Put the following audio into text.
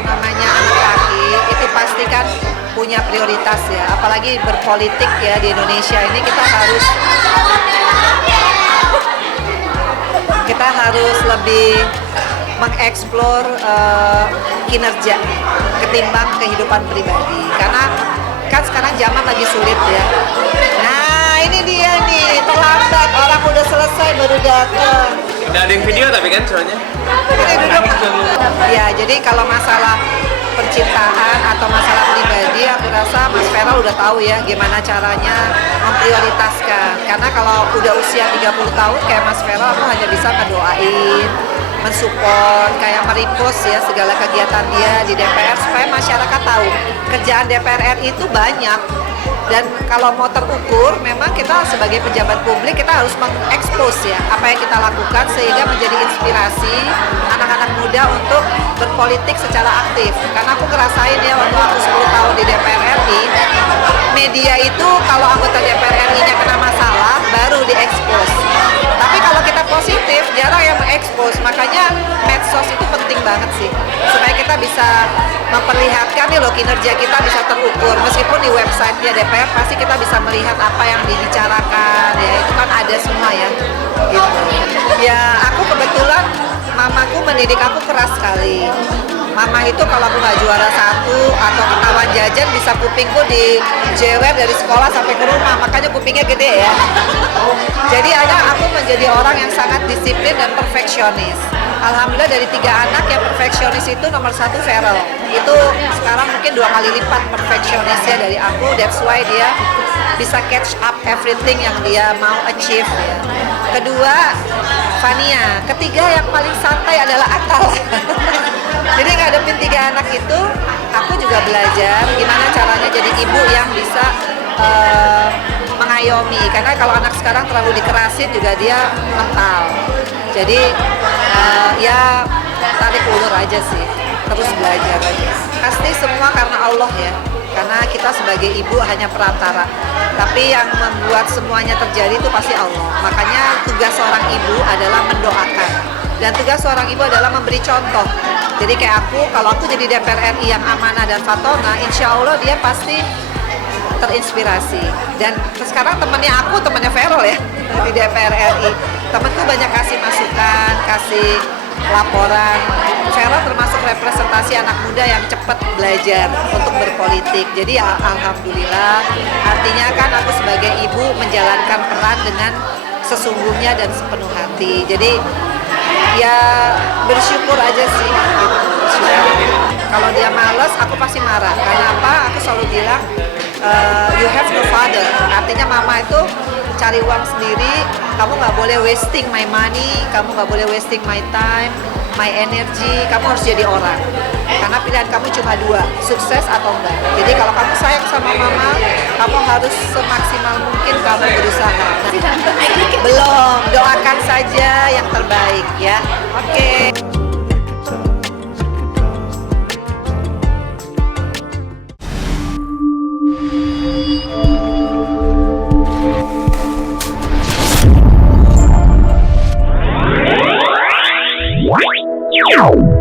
namanya anak laki itu pasti kan punya prioritas ya, apalagi berpolitik ya di Indonesia ini kita harus lebih mengeksplor kinerja ketimbang kehidupan pribadi, karena kan sekarang zaman lagi sulit ya. Nah ini dia nih, terlambat, orang udah selesai baru datang. Udah ada yang video tapi kan soalnya. Ini duduk. Ya, jadi kalau masalah percintaan atau masalah pribadi, aku rasa Mas Feral udah tahu ya gimana caranya memprioritaskan. Karena kalau udah usia 30 tahun kayak Mas Feral, aku hanya bisa ngedoain, mensupport, kayak merepost ya segala kegiatan dia di DPR supaya masyarakat tahu kerjaan DPR RI itu banyak. Dan kalau mau terukur, memang kita sebagai pejabat publik kita harus mengekspos ya apa yang kita lakukan sehingga menjadi inspirasi anak-anak muda untuk berpolitik secara aktif. Karena aku ngerasain ya waktu aku 10 tahun di DPR RI, media itu kalau anggota DPR RI-nya kena masalah baru diekspos. Tapi kalau kita positif, jarang yang mengekspos. Makanya medsos itu penting banget sih supaya kita bisa memperlihatkan nih loh kinerja kita bisa terukur. Meskipun di website-nya DPR pasti kita bisa melihat apa yang dibicarakan ya, itu kan ada semua ya gitu. Ya aku kebetulan mamaku mendidik aku keras sekali. Mama itu kalau aku nggak juara satu atau ketahuan jajan bisa kupingku dijewer dari sekolah sampai ke rumah, makanya kupingnya gede ya. Jadi aku menjadi orang yang sangat disiplin dan perfeksionis. Alhamdulillah dari 3 anak yang perfeksionis itu nomor 1 Feral. Itu sekarang mungkin 2 kali lipat perfeksionisnya dari aku. That's why dia bisa catch up everything yang dia mau achieve ya. Kedua Fania. Ketiga yang paling santai adalah Akal. Jadi ngadepin 3 anak itu, aku juga belajar gimana caranya jadi ibu yang bisa mengayomi. Karena kalau anak sekarang terlalu dikerasin juga dia mental. Jadi ya tarik ulur aja sih, terus belajar aja. Pasti semua karena Allah ya, karena kita sebagai ibu hanya perantara. Tapi yang membuat semuanya terjadi itu pasti Allah. Makanya tugas seorang ibu adalah mendoakan. Dan tugas seorang ibu adalah memberi contoh. Jadi kayak aku, kalau aku jadi DPR RI yang amanah dan fatona, insya Allah dia pasti terinspirasi. Dan sekarang temennya Feral ya di DPR RI. Temenku banyak kasih masukan, kasih laporan. Feral termasuk representasi anak muda yang cepat belajar untuk berpolitik. Jadi ya alhamdulillah, artinya kan aku sebagai ibu menjalankan peran dengan sesungguhnya dan sepenuh hati. Jadi ya bersyukur aja sih gitu. Kalau dia malas, aku pasti marah. Karena apa? Aku selalu bilang you have no father. Artinya mama itu cari uang sendiri. Kamu nggak boleh wasting my money. Kamu nggak boleh wasting my time, my energy. Kamu harus jadi orang. Karena pilihan kamu cuma 2, sukses atau enggak. Jadi kalau kamu sayang sama mama, kamu harus semaksimal mungkin kamu berusaha. Belum, doakan saja yang terbaik ya. Oke. Wow.